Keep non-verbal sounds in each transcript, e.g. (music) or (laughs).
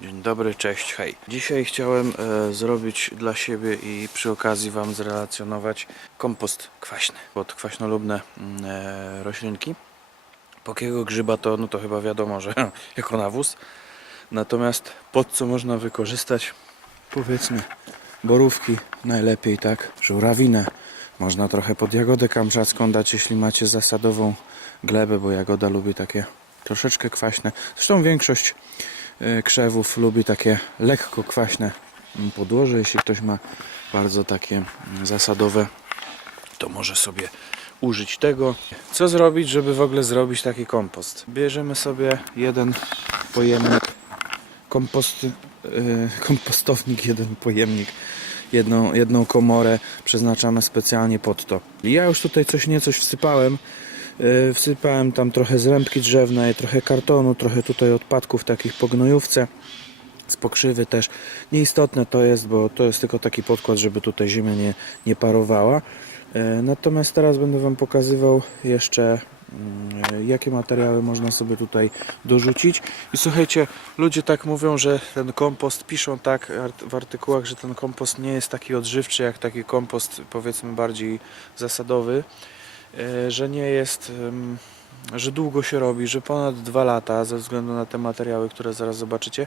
Dzień dobry, cześć, hej. Dzisiaj chciałem e, zrobić dla siebie i przy okazji Wam zrelacjonować kompost kwaśny pod kwaśnolubne mm, e, roślinki. Pokiego grzyba to, no to chyba wiadomo, że (laughs) jako nawóz. Natomiast pod co można wykorzystać, powiedzmy, borówki najlepiej, tak, żurawinę. Można trochę pod jagodę kamczacką dać, jeśli macie zasadową glebę, bo jagoda lubi takie troszeczkę kwaśne. Zresztą większość krzewów lubi takie lekko kwaśne podłoże. Jeśli ktoś ma bardzo takie mm, zasadowe, to może sobie użyć tego. Co zrobić, żeby w ogóle zrobić taki kompost? Bierzemy sobie jeden pojemnik kompost, yy, kompostownik, jeden pojemnik, jedną, jedną komorę przeznaczamy specjalnie pod to. Ja już tutaj coś niecoś wsypałem. Yy, wsypałem tam trochę zrębki drzewnej, trochę kartonu, trochę tutaj odpadków takich po gnojówce z pokrzywy też. Nieistotne to jest, bo to jest tylko taki podkład, żeby tutaj ziemia nie, nie parowała. E, Natomiast teraz będę Wam pokazywał jeszcze mm, jakie materiały można sobie tutaj dorzucić. I słuchajcie, ludzie tak mówią, że ten kompost, piszą tak w artykułach, że ten kompost nie jest taki odżywczy jak taki kompost powiedzmy bardziej zasadowy, e, że nie jest, że długo się robi, że ponad dwa lata ze względu na te materiały, które zaraz zobaczycie.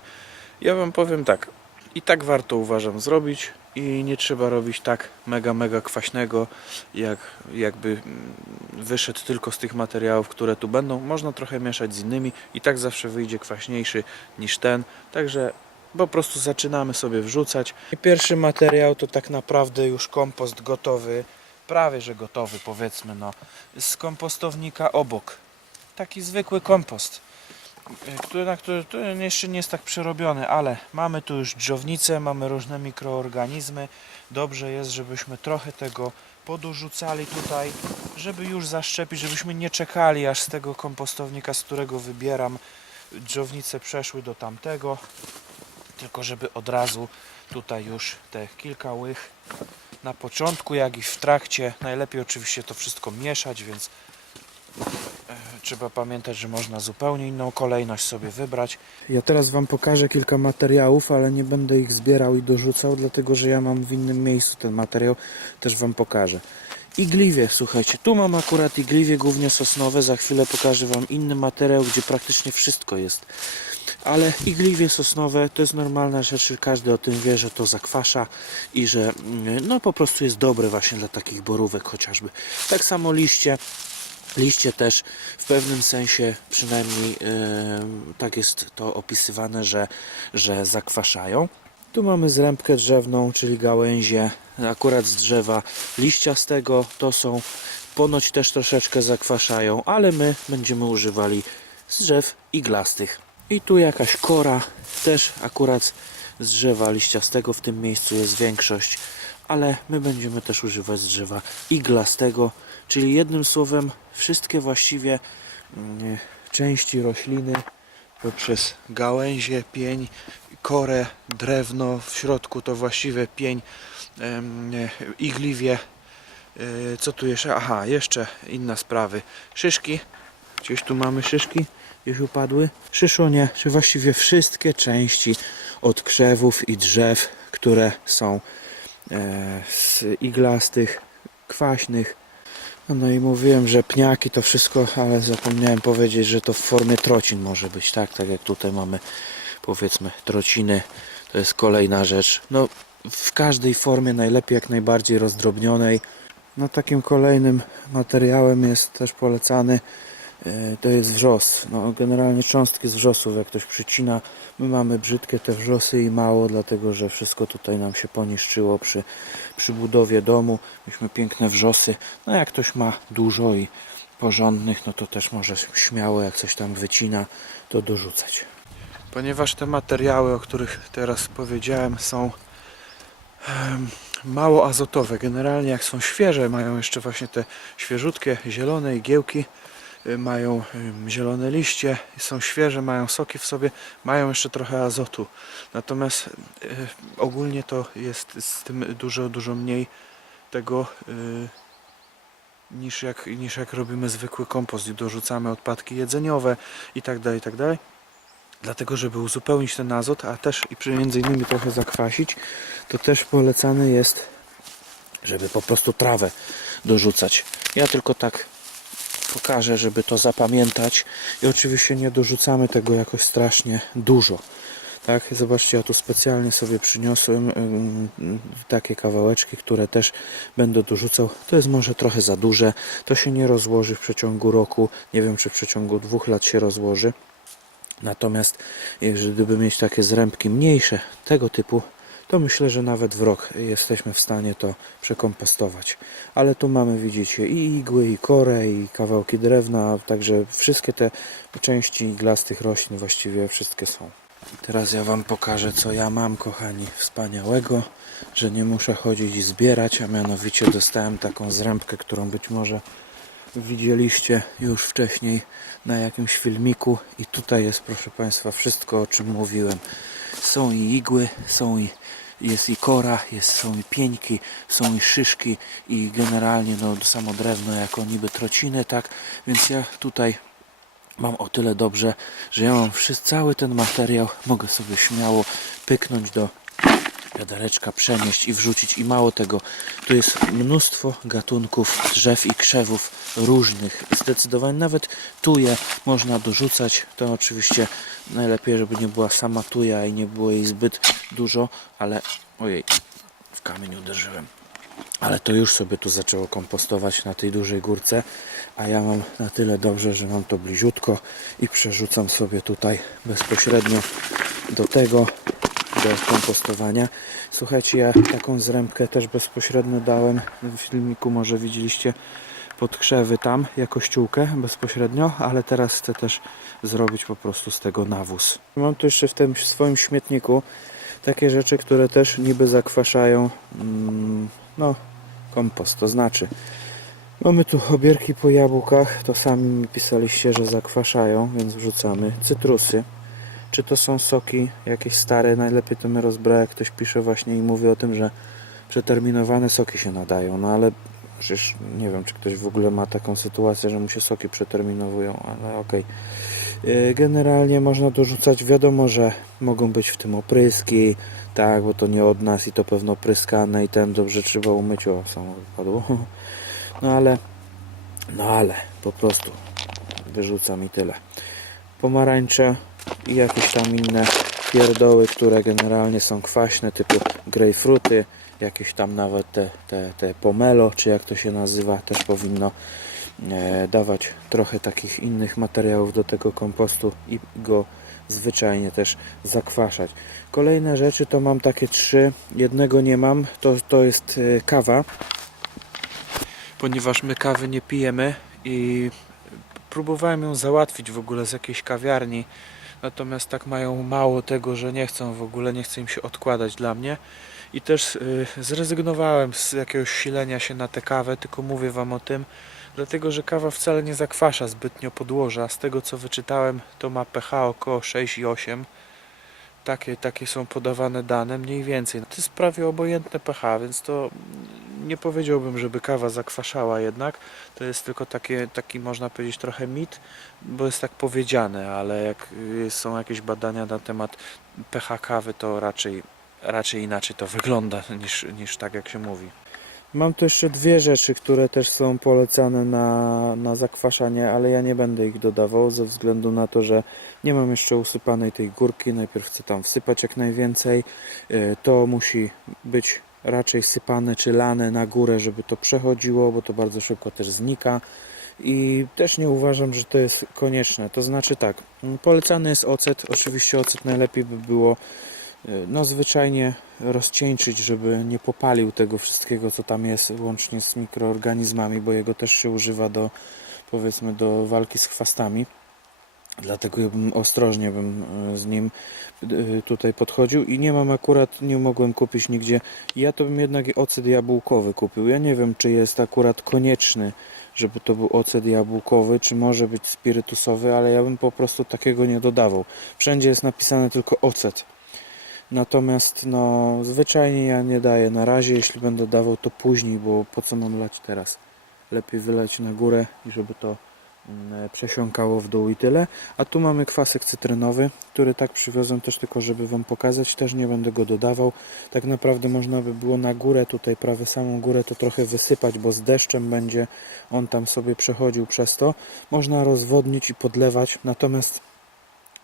Ja Wam powiem tak, i tak warto uważam zrobić i nie trzeba robić tak mega, mega kwaśnego, jak jakby mm, wyszedł tylko z tych materiałów, które tu będą. Można trochę mieszać z innymi i tak zawsze wyjdzie kwaśniejszy niż ten. Także po prostu zaczynamy sobie wrzucać. I pierwszy materiał to tak naprawdę już kompost gotowy, prawie że gotowy powiedzmy, no, z kompostownika obok. Taki zwykły kompost który, na który, jeszcze nie jest tak przerobiony, ale mamy tu już dżownicę, mamy różne mikroorganizmy. Dobrze jest, żebyśmy trochę tego podurzucali tutaj, żeby już zaszczepić, żebyśmy nie czekali aż z tego kompostownika, z którego wybieram dżownice przeszły do tamtego, tylko żeby od razu tutaj już te kilka łych na początku, jak i w trakcie. Najlepiej oczywiście to wszystko mieszać, więc E, Trzeba pamiętać, że można zupełnie inną kolejność sobie wybrać. Ja teraz Wam pokażę kilka materiałów, ale nie będę ich zbierał i dorzucał, dlatego że ja mam w innym miejscu ten materiał, też Wam pokażę. Igliwie, słuchajcie, tu mam akurat igliwie głównie sosnowe, za chwilę pokażę Wam inny materiał, gdzie praktycznie wszystko jest. Ale igliwie sosnowe to jest normalna rzecz, każdy o tym wie, że to zakwasza i że mm, no po prostu jest dobre właśnie dla takich borówek chociażby. Tak samo liście, Liście też w pewnym sensie, przynajmniej em, tak jest to opisywane, że, że zakwaszają. Tu mamy zrębkę drzewną, czyli gałęzie akurat z drzewa liściastego. To są ponoć też troszeczkę zakwaszają, ale my będziemy używali z drzew iglastych. I tu jakaś kora, też akurat z drzewa liściastego, w tym miejscu jest większość, ale my będziemy też używać drzewa iglastego, czyli jednym słowem wszystkie właściwie mm, części rośliny poprzez gałęzie, pień, korę, drewno, w środku to właściwie pień, igliwie. E, Co tu jeszcze? Aha, jeszcze inna sprawy. Szyszki. Gdzieś tu mamy szyszki. Gdzieś upadły. Szyszonie, czy właściwie wszystkie części od krzewów i drzew, które są e, z iglastych, kwaśnych. No i mówiłem, że pniaki to wszystko, ale zapomniałem powiedzieć, że to w formie trocin może być, tak? Tak jak tutaj mamy powiedzmy trociny, to jest kolejna rzecz. No w każdej formie najlepiej jak najbardziej rozdrobnionej. No takim kolejnym materiałem jest też polecany to jest wrzos. No, generalnie cząstki z wrzosów, jak ktoś przycina, my mamy brzydkie te wrzosy i mało, dlatego że wszystko tutaj nam się poniszczyło przy, przy budowie domu. Myśmy piękne wrzosy. No jak ktoś ma dużo i porządnych, no to też może śmiało, jak coś tam wycina, to dorzucać. Ponieważ te materiały, o których teraz powiedziałem, są mało azotowe. Generalnie jak są świeże, mają jeszcze właśnie te świeżutkie, zielone igiełki, mają ym, zielone liście, są świeże, mają soki w sobie, mają jeszcze trochę azotu. Natomiast y, ogólnie to jest z tym dużo, dużo mniej tego y, niż jak, niż jak robimy zwykły kompost i dorzucamy odpadki jedzeniowe i tak dalej, i tak. Dlatego, żeby uzupełnić ten azot, a też i między innymi trochę zakwasić, to też polecany jest, żeby po prostu trawę dorzucać. Ja tylko tak pokażę, żeby to zapamiętać i oczywiście nie dorzucamy tego jakoś strasznie dużo. Tak, zobaczcie, ja tu specjalnie sobie przyniosłem ym, takie kawałeczki, które też będę dorzucał. To jest może trochę za duże, to się nie rozłoży w przeciągu roku, nie wiem czy w przeciągu dwóch lat się rozłoży. Natomiast jeżeli gdyby mieć takie zrębki mniejsze tego typu, to myślę, że nawet w rok jesteśmy w stanie to przekompostować. Ale tu mamy, widzicie, i igły, i korę, i kawałki drewna, także wszystkie te części iglastych roślin właściwie wszystkie są. Teraz ja Wam pokażę, co ja mam, kochani, wspaniałego, że nie muszę chodzić i zbierać, a mianowicie dostałem taką zrębkę, którą być może widzieliście już wcześniej na jakimś filmiku i tutaj jest proszę Państwa wszystko o czym mówiłem są i igły, są i jest i kora, jest, są i pieńki, są i szyszki i generalnie no, samo drewno jako niby trociny, tak, więc ja tutaj mam o tyle dobrze, że ja mam wszystko, cały ten materiał, mogę sobie śmiało pyknąć do wiadereczka, przenieść i wrzucić. I mało tego, tu jest mnóstwo gatunków drzew i krzewów różnych, zdecydowanie nawet tuje można dorzucać, to oczywiście najlepiej, żeby nie była sama tuja i nie było jej zbyt dużo, ale ojej, w kamień uderzyłem ale to już sobie tu zaczęło kompostować na tej dużej górce, a ja mam na tyle dobrze, że mam to bliziutko i przerzucam sobie tutaj bezpośrednio do tego, do kompostowania. Słuchajcie, ja taką zrębkę też bezpośrednio dałem w filmiku, może widzieliście pod krzewy tam, jako ściółkę bezpośrednio, ale teraz chcę też zrobić po prostu z tego nawóz. Mam tu jeszcze w tym swoim śmietniku takie rzeczy, które też niby zakwaszają mm, no, kompost, to znaczy mamy tu obierki po jabłkach, to sami mi pisaliście, że zakwaszają, więc wrzucamy cytrusy, czy to są soki jakieś stare, najlepiej to my rozbra, jak ktoś pisze właśnie i mówi o tym, że przeterminowane soki się nadają, no ale przecież nie wiem, czy ktoś w ogóle ma taką sytuację, że mu się soki przeterminowują, ale okej. Yy, Generalnie można dorzucać, wiadomo, że mogą być w tym opryski, tak, bo to nie od nas i to pewno pryskane i ten dobrze trzeba umyć, o samo wypadło. (laughs) No ale, no ale, po prostu wyrzucam i tyle. Pomarańcze i jakieś tam inne pierdoły, które generalnie są kwaśne, typu grejpfruty, jakieś tam nawet te, te, te pomelo, czy jak to się nazywa, też powinno e, dawać trochę takich innych materiałów do tego kompostu i go zwyczajnie też zakwaszać. Kolejne rzeczy to mam takie trzy, jednego nie mam, to, to jest e, kawa, ponieważ my kawy nie pijemy i próbowałem ją załatwić w ogóle z jakiejś kawiarni, natomiast tak mają mało tego, że nie chcą w ogóle, nie chce im się odkładać dla mnie i też y, zrezygnowałem z jakiegoś silenia się na tę kawę, tylko mówię Wam o tym, dlatego że kawa wcale nie zakwasza zbytnio podłoża. Z tego co wyczytałem, to ma pH około 6,8. Takie, takie są podawane dane, mniej więcej. To jest prawie obojętne pH, więc to nie powiedziałbym, żeby kawa zakwaszała jednak. To jest tylko takie, taki, można powiedzieć, trochę mit, bo jest tak powiedziane, ale jak y, są jakieś badania na temat pH kawy, to raczej raczej inaczej to wygląda (laughs) niż, niż tak jak się mówi. Mam tu jeszcze dwie rzeczy, które też są polecane na, na zakwaszanie, ale ja nie będę ich dodawał ze względu na to, że nie mam jeszcze usypanej tej górki. Najpierw chcę tam wsypać jak najwięcej. E, To musi być raczej sypane czy lane na górę, żeby to przechodziło, bo to bardzo szybko też znika. I też nie uważam, że to jest konieczne. To znaczy tak, polecany jest ocet. Oczywiście ocet najlepiej by było no zwyczajnie rozcieńczyć, żeby nie popalił tego wszystkiego, co tam jest, łącznie z mikroorganizmami, bo jego też się używa do, powiedzmy, do walki z chwastami. Dlatego ja bym ostrożnie bym e, z nim e, tutaj podchodził i nie mam akurat, nie mogłem kupić nigdzie. Ja to bym jednak ocet jabłkowy kupił. Ja nie wiem, czy jest akurat konieczny, żeby to był ocet jabłkowy, czy może być spirytusowy, ale ja bym po prostu takiego nie dodawał. Wszędzie jest napisane tylko ocet. Natomiast no zwyczajnie ja nie daję na razie, jeśli będę dawał to później, bo po co mam lać teraz? Lepiej wylać na górę i żeby to mm, przesiąkało w dół i tyle. A tu mamy kwasek cytrynowy, który tak przywiozłem też tylko, żeby Wam pokazać. Też nie będę go dodawał. Tak naprawdę można by było na górę, tutaj prawie samą górę to trochę wysypać, bo z deszczem będzie on tam sobie przechodził przez to. Można rozwodnić i podlewać, natomiast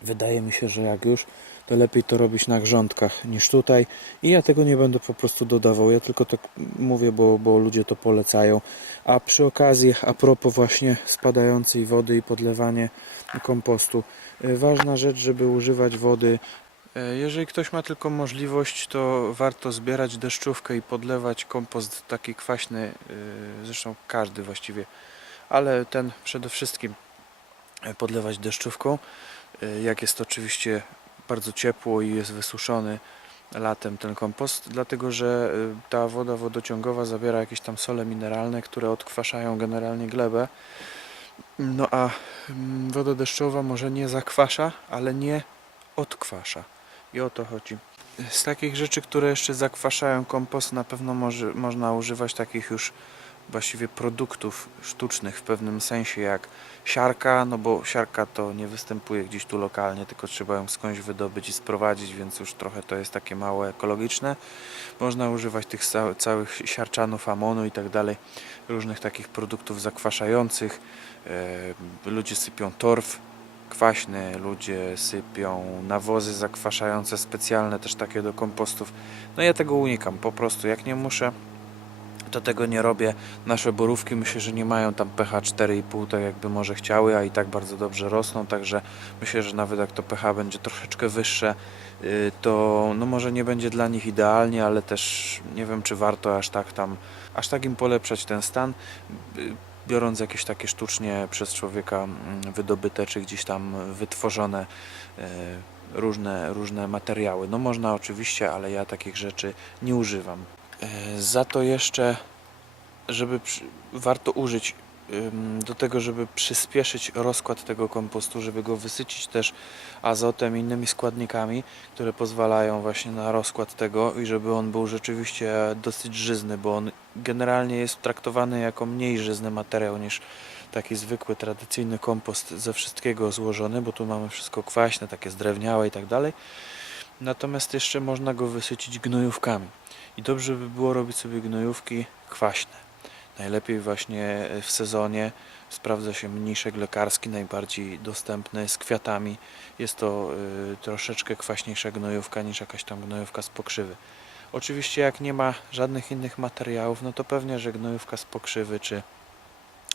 wydaje mi się, że jak już, to lepiej to robić na grządkach niż tutaj. I ja tego nie będę po prostu dodawał. Ja tylko tak mówię, bo, bo ludzie to polecają. A przy okazji, a propos właśnie spadającej wody i podlewanie kompostu, y, ważna rzecz, żeby używać wody. E, Jeżeli ktoś ma tylko możliwość, to warto zbierać deszczówkę i podlewać kompost taki kwaśny, y, zresztą każdy właściwie, ale ten przede wszystkim e, podlewać deszczówką. E, Jak jest oczywiście bardzo ciepło i jest wysuszony latem ten kompost, dlatego że y, ta woda wodociągowa zawiera jakieś tam sole mineralne, które odkwaszają generalnie glebę. No a mm, woda deszczowa może nie zakwasza, ale nie odkwasza. I o to chodzi. Z takich rzeczy, które jeszcze zakwaszają kompost, na pewno może, można używać takich już właściwie produktów sztucznych w pewnym sensie, jak siarka, no bo siarka to nie występuje gdzieś tu lokalnie, tylko trzeba ją skądś wydobyć i sprowadzić, więc już trochę to jest takie mało ekologiczne. Można używać tych ca- całych siarczanów, amonu i tak dalej, różnych takich produktów zakwaszających. E, Ludzie sypią torf kwaśny, ludzie sypią nawozy zakwaszające specjalne, też takie do kompostów. No ja tego unikam, po prostu jak nie muszę, to tego nie robię. Nasze borówki myślę, że nie mają tam pH 4,5 tak jakby może chciały, a i tak bardzo dobrze rosną, także myślę, że nawet jak to pH będzie troszeczkę wyższe, y, to no może nie będzie dla nich idealnie, ale też nie wiem, czy warto aż tak tam, aż tak im polepszać ten stan, y, biorąc jakieś takie sztucznie przez człowieka mm, wydobyte, czy gdzieś tam wytworzone y, różne, różne materiały. No można oczywiście, ale ja takich rzeczy nie używam. E, Za to jeszcze, żeby warto użyć do tego, żeby przyspieszyć rozkład tego kompostu, żeby go wysycić też azotem i innymi składnikami, które pozwalają właśnie na rozkład tego i żeby on był rzeczywiście dosyć żyzny, bo on generalnie jest traktowany jako mniej żyzny materiał niż taki zwykły, tradycyjny kompost ze wszystkiego złożony, bo tu mamy wszystko kwaśne, takie zdrewniałe i tak dalej. Natomiast jeszcze można go wysycić gnojówkami. I dobrze by było robić sobie gnojówki kwaśne. Najlepiej właśnie w sezonie sprawdza się mniszek lekarski, najbardziej dostępny z kwiatami. Jest to y, troszeczkę kwaśniejsza gnojówka niż jakaś tam gnojówka z pokrzywy. Oczywiście jak nie ma żadnych innych materiałów, no to pewnie, że gnojówka z pokrzywy czy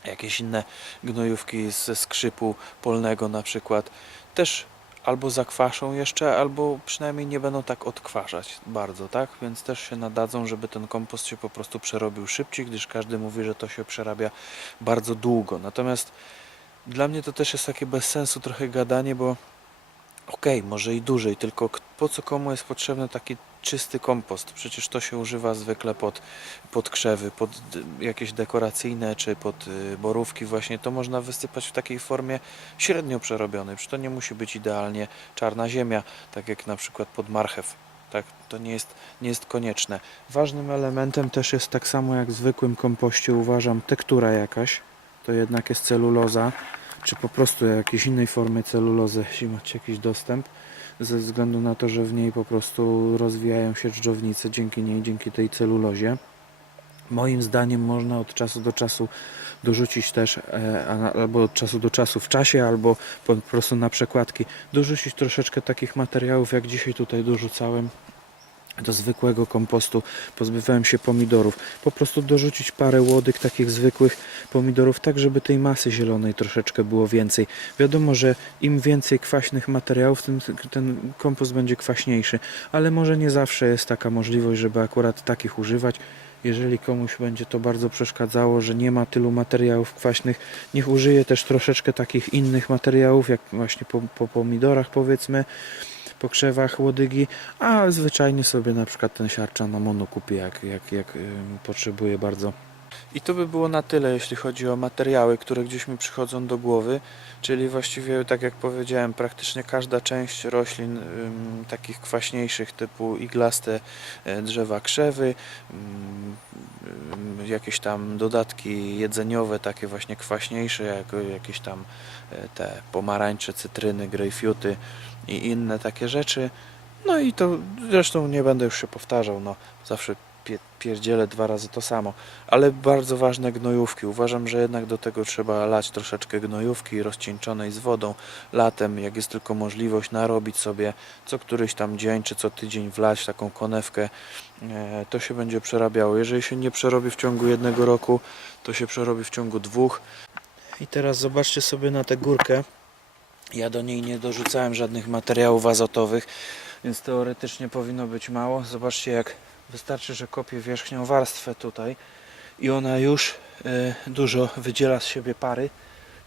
jakieś inne gnojówki ze skrzypu polnego na przykład też albo zakwaszą jeszcze, albo przynajmniej nie będą tak odkwaszać bardzo, tak? Więc też się nadadzą, żeby ten kompost się po prostu przerobił szybciej, gdyż każdy mówi, że to się przerabia bardzo długo. Natomiast dla mnie to też jest takie bez sensu trochę gadanie, bo okej, może i dłużej, tylko po co komu jest potrzebny taki czysty kompost? Przecież to się używa zwykle pod, pod krzewy, pod jakieś dekoracyjne czy pod y, borówki właśnie. To można wysypać w takiej formie średnio przerobionej. Przecież to nie musi być idealnie czarna ziemia, tak jak na przykład pod marchew. Tak, to nie jest, nie jest konieczne. Ważnym elementem też jest tak samo jak w zwykłym kompoście uważam tektura jakaś. To jednak jest celuloza, czy po prostu jakiejś innej formy celulozy, jeśli macie jakiś dostęp. Ze względu na to, że w niej po prostu rozwijają się dżdżownice dzięki niej, dzięki tej celulozie. Moim zdaniem można od czasu do czasu dorzucić też, e, albo od czasu do czasu w czasie, albo po prostu na przekładki, dorzucić troszeczkę takich materiałów, jak dzisiaj tutaj dorzucałem do zwykłego kompostu. Pozbywałem się pomidorów. Po prostu dorzucić parę łodyg takich zwykłych pomidorów, tak żeby tej masy zielonej troszeczkę było więcej. Wiadomo, że im więcej kwaśnych materiałów, tym ten kompost będzie kwaśniejszy, ale może nie zawsze jest taka możliwość, żeby akurat takich używać. Jeżeli komuś będzie to bardzo przeszkadzało, że nie ma tylu materiałów kwaśnych, niech użyje też troszeczkę takich innych materiałów, jak właśnie po, po pomidorach powiedzmy, po krzewach łodygi, a zwyczajnie sobie na przykład ten siarczan amonu kupi, jak, jak, jak potrzebuje bardzo. I to by było na tyle, jeśli chodzi o materiały, które gdzieś mi przychodzą do głowy. Czyli właściwie, tak jak powiedziałem, praktycznie każda część roślin ym, takich kwaśniejszych, typu iglaste e, drzewa krzewy, ym, jakieś tam dodatki jedzeniowe, takie właśnie kwaśniejsze, jak jakieś tam e, te pomarańcze, cytryny, grejpfruty i inne takie rzeczy. No i to zresztą nie będę już się powtarzał, no zawsze pierdzielę dwa razy to samo. Ale bardzo ważne gnojówki. Uważam, że jednak do tego trzeba lać troszeczkę gnojówki rozcieńczonej z wodą. Latem, jak jest tylko możliwość, narobić sobie co któryś tam dzień czy co tydzień wlać taką konewkę. E, to się będzie przerabiało. Jeżeli się nie przerobi w ciągu jednego roku, to się przerobi w ciągu dwóch. I teraz zobaczcie sobie na tę górkę. Ja do niej nie dorzucałem żadnych materiałów azotowych, więc teoretycznie powinno być mało. Zobaczcie jak wystarczy, że kopię wierzchnią warstwę tutaj i ona już e, dużo wydziela z siebie pary.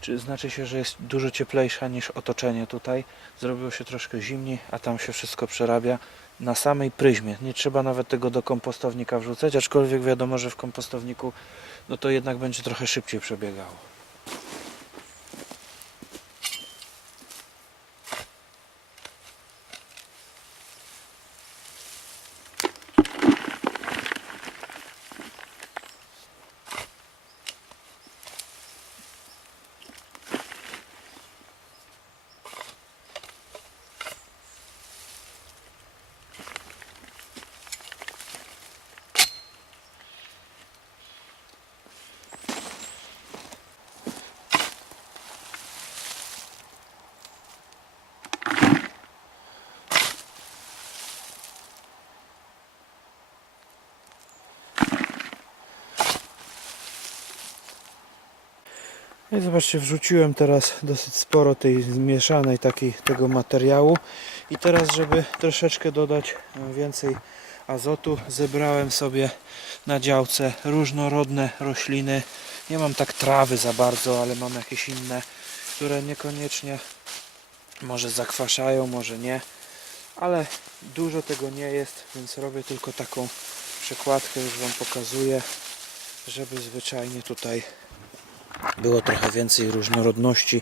Czy znaczy się, że jest dużo cieplejsza niż otoczenie tutaj. Zrobiło się troszkę zimniej, a tam się wszystko przerabia na samej pryzmie. Nie trzeba nawet tego do kompostownika wrzucać, aczkolwiek wiadomo, że w kompostowniku no to jednak będzie trochę szybciej przebiegało. I zobaczcie, wrzuciłem teraz dosyć sporo tej zmieszanej takiej tego materiału i teraz, żeby troszeczkę dodać e, więcej azotu, zebrałem sobie na działce różnorodne rośliny. Nie mam tak trawy za bardzo, ale mam jakieś inne, które niekoniecznie może zakwaszają, może nie, ale dużo tego nie jest, więc robię tylko taką przekładkę, już Wam pokazuję, żeby zwyczajnie tutaj było trochę więcej różnorodności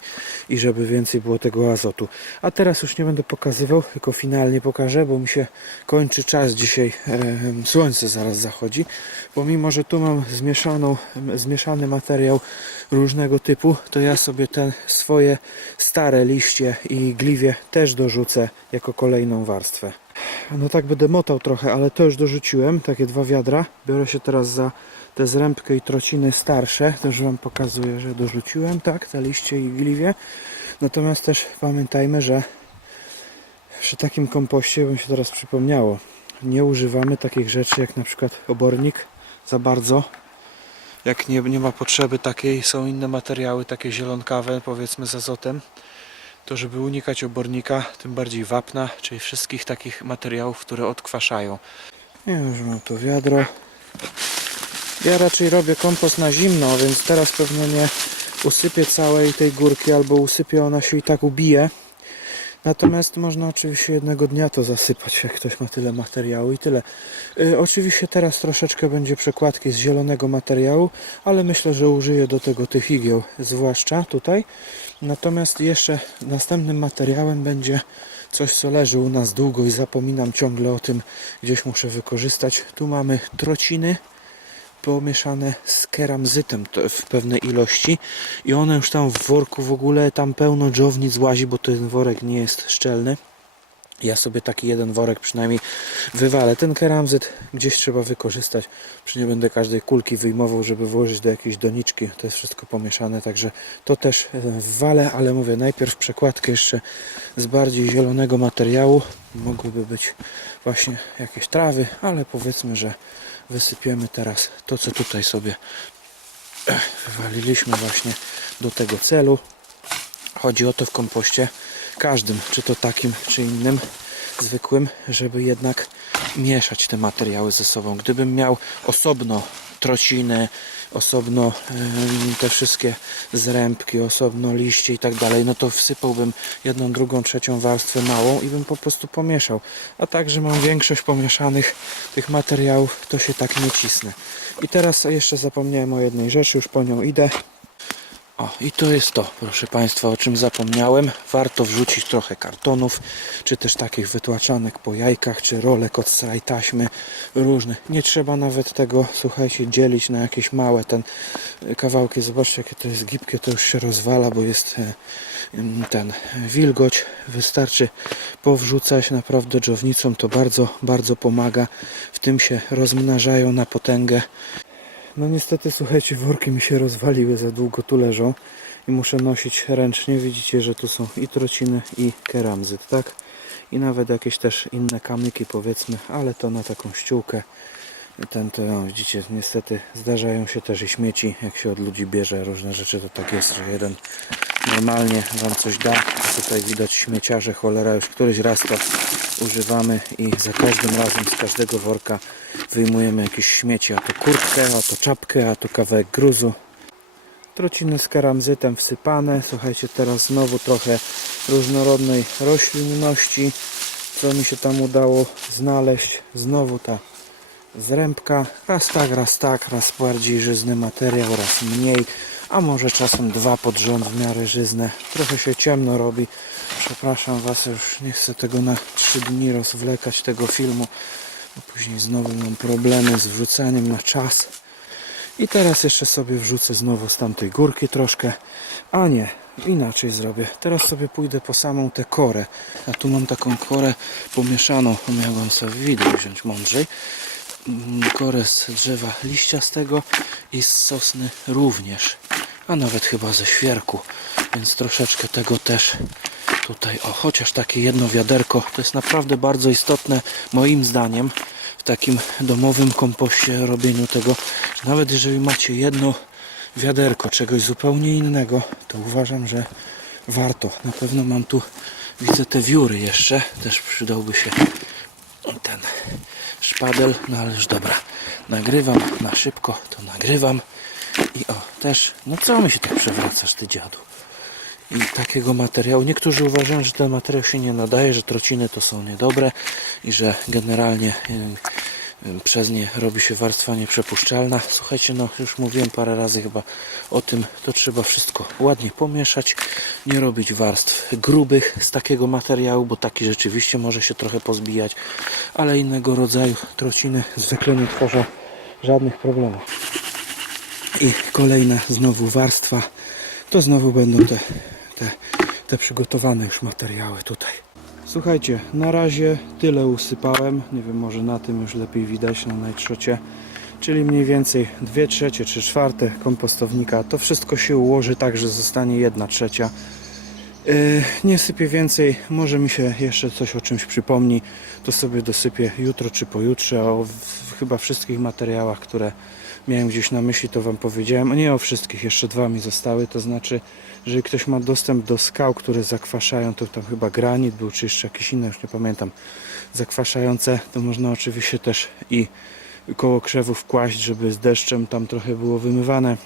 i żeby więcej było tego azotu. A teraz już nie będę pokazywał, tylko finalnie pokażę, bo mi się kończy czas dzisiaj. Słońce zaraz zachodzi. Pomimo, że tu mam zmieszaną, zmieszany materiał różnego typu, to ja sobie te swoje stare liście i gliwie też dorzucę jako kolejną warstwę. No tak będę motał trochę, ale to już dorzuciłem, takie dwa wiadra. Biorę się teraz za te zrębkę i trociny starsze, już Wam pokazuję, że dorzuciłem, tak, te liście i gliwie. Natomiast też pamiętajmy, że przy takim kompoście, bo mi się teraz przypomniało, nie używamy takich rzeczy jak na przykład obornik za bardzo. Jak nie, nie ma potrzeby takiej, są inne materiały, takie zielonkawe, powiedzmy z azotem, to żeby unikać obornika, tym bardziej wapna, czyli wszystkich takich materiałów, które odkwaszają. Ja już mam to wiadro. Ja raczej robię kompost na zimno, więc teraz pewnie nie usypię całej tej górki, albo usypię, ona się i tak ubije. Natomiast można oczywiście jednego dnia to zasypać, jak ktoś ma tyle materiału i tyle. Y, oczywiście teraz troszeczkę będzie przekładki z zielonego materiału, ale myślę, że użyję do tego tych igieł, zwłaszcza tutaj. Natomiast jeszcze następnym materiałem będzie coś, co leży u nas długo i zapominam ciągle o tym, gdzieś muszę wykorzystać. Tu mamy trociny pomieszane z keramzytem w pewnej ilości i one już tam w worku w ogóle tam pełno dżownic łazi, bo ten worek nie jest szczelny. Ja sobie taki jeden worek przynajmniej wywalę. Ten keramzyt gdzieś trzeba wykorzystać. Przy nie będę każdej kulki wyjmował, żeby włożyć do jakiejś doniczki. To jest wszystko pomieszane, także to też e, wwalę, ale mówię najpierw przekładkę jeszcze z bardziej zielonego materiału. Mogłyby być właśnie jakieś trawy, ale powiedzmy, że wysypiemy teraz to, co tutaj sobie eh, wywaliliśmy właśnie do tego celu. Chodzi o to w kompoście każdym, czy to takim, czy innym, zwykłym, żeby jednak mieszać te materiały ze sobą. Gdybym miał osobno trociny, osobno te wszystkie zrębki, osobno liście i tak dalej, no to wsypałbym jedną, drugą, trzecią warstwę małą i bym po prostu pomieszał. A tak, że mam większość pomieszanych tych materiałów, to się tak nie cisnę. I teraz jeszcze zapomniałem o jednej rzeczy, już po nią idę. O, i to jest to, proszę Państwa, o czym zapomniałem. Warto wrzucić trochę kartonów, czy też takich wytłaczanek po jajkach, czy rolek od straj taśmy różnych. Nie trzeba nawet tego, słuchajcie, dzielić na jakieś małe ten kawałki. Zobaczcie, jakie to jest gibkie, to już się rozwala, bo jest e, ym, ten wilgoć. Wystarczy powrzucać naprawdę dżownicą, to bardzo, bardzo pomaga. W tym się rozmnażają na potęgę. No niestety, słuchajcie, worki mi się rozwaliły, za długo tu leżą i muszę nosić ręcznie. Widzicie, że tu są i trociny, i keramzyt, tak? I nawet jakieś też inne kamyki, powiedzmy, ale to na taką ściółkę. Ten, to, no, widzicie, niestety zdarzają się też i śmieci, jak się od ludzi bierze różne rzeczy, to tak jest, że jeden normalnie Wam coś da, a tutaj widać śmieciarze, cholera, już któryś raz to używamy i za każdym razem z każdego worka wyjmujemy jakieś śmieci, a to kurtkę, a to czapkę, a to kawałek gruzu. Trociny z keramzytem wsypane, słuchajcie, teraz znowu trochę różnorodnej roślinności, co mi się tam udało znaleźć, znowu ta zrębka, raz tak, raz tak, raz bardziej żyzny materiał, raz mniej, a może czasem dwa pod rząd w miarę żyzne. Trochę się ciemno robi. Przepraszam Was, już nie chcę tego na trzy dni rozwlekać tego filmu, bo później znowu mam problemy z wrzucaniem na czas. I teraz jeszcze sobie wrzucę znowu z tamtej górki troszkę, a nie, inaczej zrobię. Teraz sobie pójdę po samą tę korę. A tu mam taką korę pomieszaną, miałem sobie widok wziąć mądrzej korę z drzewa liściastego i z sosny również, a nawet chyba ze świerku, więc troszeczkę tego też tutaj, o chociaż takie jedno wiaderko, to jest naprawdę bardzo istotne moim zdaniem w takim domowym kompoście robieniu tego, że nawet jeżeli macie jedno wiaderko czegoś zupełnie innego, to uważam, że warto. Na pewno mam tu, widzę te wióry jeszcze, też przydałby się ten szpadel, no ale już dobra, nagrywam na szybko, to nagrywam. I o, też, no co mi się tak przewracasz ty dziadu? I takiego materiału, niektórzy uważają, że ten materiał się nie nadaje, że trociny to są niedobre i że generalnie y, przez nie robi się warstwa nieprzepuszczalna. Słuchajcie, no już mówiłem parę razy chyba o tym, to trzeba wszystko ładnie pomieszać, nie robić warstw grubych z takiego materiału, bo taki rzeczywiście może się trochę pozbijać, ale innego rodzaju trociny zwykle nie tworzą żadnych problemów. I kolejna znowu warstwa, to znowu będą te, te, te przygotowane już materiały tutaj. Słuchajcie, na razie tyle usypałem. Nie wiem, może na tym już lepiej widać na najtrzocie. Czyli mniej więcej 2 trzecie czy czwarte kompostownika. To wszystko się ułoży tak, że zostanie 1 trzecia. Yy, nie sypię więcej, może mi się jeszcze coś o czymś przypomni, to sobie dosypię jutro czy pojutrze, o chyba wszystkich materiałach, które miałem gdzieś na myśli, to Wam powiedziałem, nie o wszystkich, jeszcze dwa mi zostały, to znaczy, jeżeli ktoś ma dostęp do skał, które zakwaszają, to tam chyba granit był, czy jeszcze jakieś inne, już nie pamiętam, zakwaszające, to można oczywiście też i koło krzewów kłaść, żeby z deszczem tam trochę było wymywane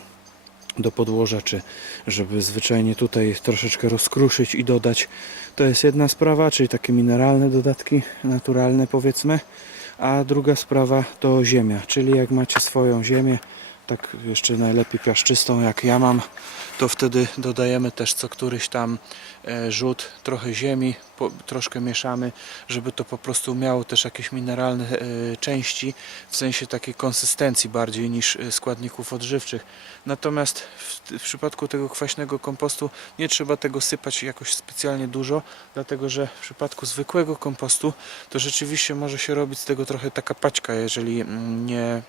do podłoża, czy żeby zwyczajnie tutaj troszeczkę rozkruszyć i dodać. To jest jedna sprawa, czyli takie mineralne dodatki, naturalne powiedzmy. A druga sprawa to ziemia, czyli jak macie swoją ziemię, tak jeszcze najlepiej piaszczystą jak ja mam, to wtedy dodajemy też co któryś tam e, rzut, trochę ziemi, po, troszkę mieszamy, żeby to po prostu miało też jakieś mineralne e, części, w sensie takiej konsystencji bardziej niż e, składników odżywczych. Natomiast w, w przypadku tego kwaśnego kompostu nie trzeba tego sypać jakoś specjalnie dużo, dlatego że w przypadku zwykłego kompostu to rzeczywiście może się robić z tego trochę taka paćka, jeżeli mm, nie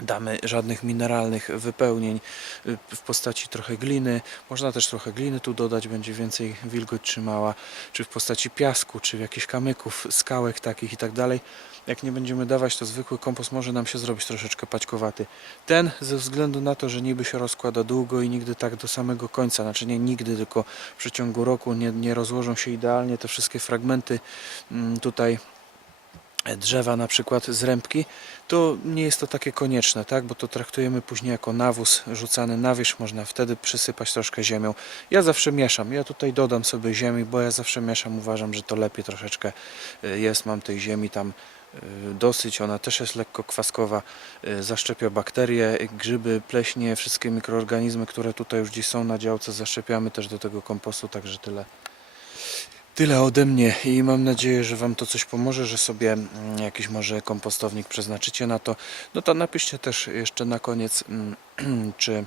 damy żadnych mineralnych wypełnień y, w postaci trochę gliny. Można też trochę gliny tu dodać, będzie więcej wilgoć trzymała, czy w postaci piasku, czy jakichś kamyków, skałek takich i tak dalej. Jak nie będziemy dawać, to zwykły kompost może nam się zrobić troszeczkę paćkowaty. Ten ze względu na to, że niby się rozkłada długo i nigdy tak do samego końca, znaczy nie nigdy, tylko w przeciągu roku nie, nie rozłożą się idealnie te wszystkie fragmenty mm, tutaj drzewa na przykład z rębki, to nie jest to takie konieczne, tak? Bo to traktujemy później jako nawóz rzucany na wierzch, można wtedy przysypać troszkę ziemią. Ja zawsze mieszam, ja tutaj dodam sobie ziemi, bo ja zawsze mieszam, uważam, że to lepiej troszeczkę y, jest, mam tej ziemi tam y, dosyć, ona też jest lekko kwaskowa, y, zaszczepia bakterie, grzyby, pleśnie, wszystkie mikroorganizmy, które tutaj już gdzieś są na działce, zaszczepiamy też do tego kompostu, także tyle. Tyle ode mnie i mam nadzieję, że Wam to coś pomoże, że sobie mm, jakiś może kompostownik przeznaczycie na to. No to napiszcie też jeszcze na koniec, mm, (clears throat) czy,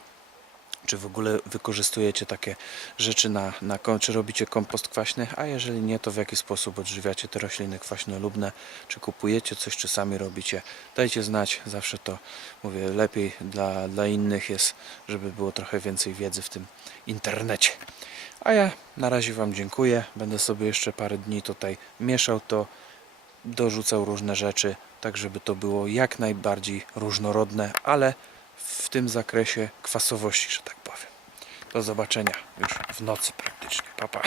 czy w ogóle wykorzystujecie takie rzeczy na, na czy robicie kompost kwaśny, a jeżeli nie, to w jaki sposób odżywiacie te rośliny kwaśnolubne, czy kupujecie coś, czy sami robicie. Dajcie znać, zawsze to mówię, lepiej dla, dla innych jest, żeby było trochę więcej wiedzy w tym internecie. A ja na razie Wam dziękuję. Będę sobie jeszcze parę dni tutaj mieszał to, dorzucał różne rzeczy, tak żeby to było jak najbardziej różnorodne, ale w tym zakresie kwasowości, że tak powiem. Do zobaczenia już w nocy praktycznie. Pa, pa.